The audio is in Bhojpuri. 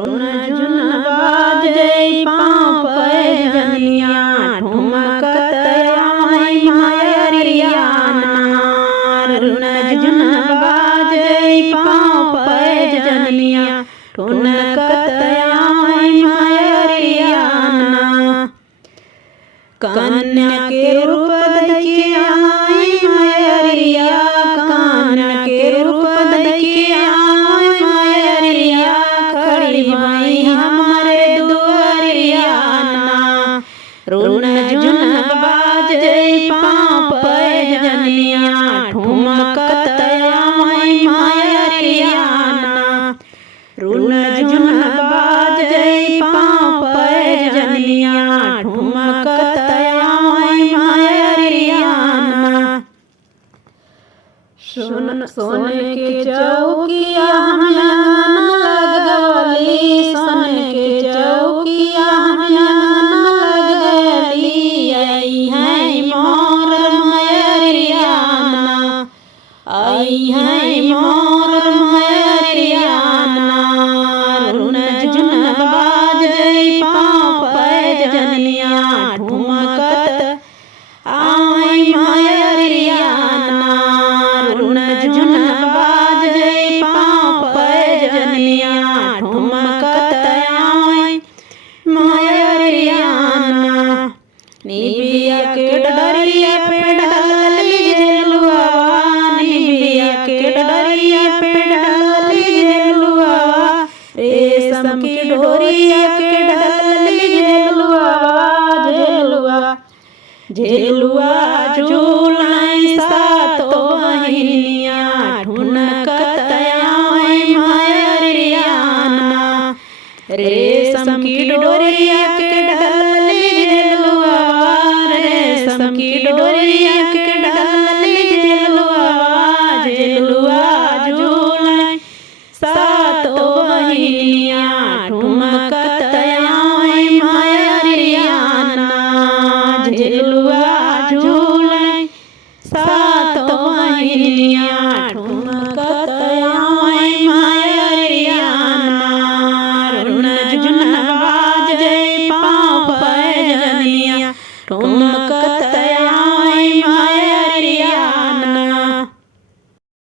रुन झुन बाजे पाँव पैजनिया ठुमकत आई मयरिया नार। रुन झुन बाजे पाँव पैजनिया ठुमकत आई मयरिया ना। कन्या के रूप देखी आई मयरिया, कन्या के रूप देखी आई मयरिया, खड़ी भई हमारे दुआरिया ना। रुन झुन बाजे पाँव पैजनिया ठुमकत आई मयरिया ना। रुन झुन बाजे पाँव पैजनिया ठुमकत आई मयरिया ना। सोने के चौकिया हम आंगन लगवली, सोने के चौकिया हम आंगन लगवली। आई है मोर मयरिया ना, आई है मोर मयरिया ना। रुन झुन बाजे पाँव पैजनिया ठुमकत आई मयरिया ना। रुन झुन बाजे पाँव पैजनिया ठुमकत आई मयरिया ना। निबिया के डरिया पे डलली झेलुआ, निबिया के डरिया पे डलली झेलुआ, रेशम की डोरिया के डलली झेलुआ, झेलुआ झेलुआ झूलाई सातो बहिनिया ठुनकत आई मयरिया ना। रेशम की डोरिया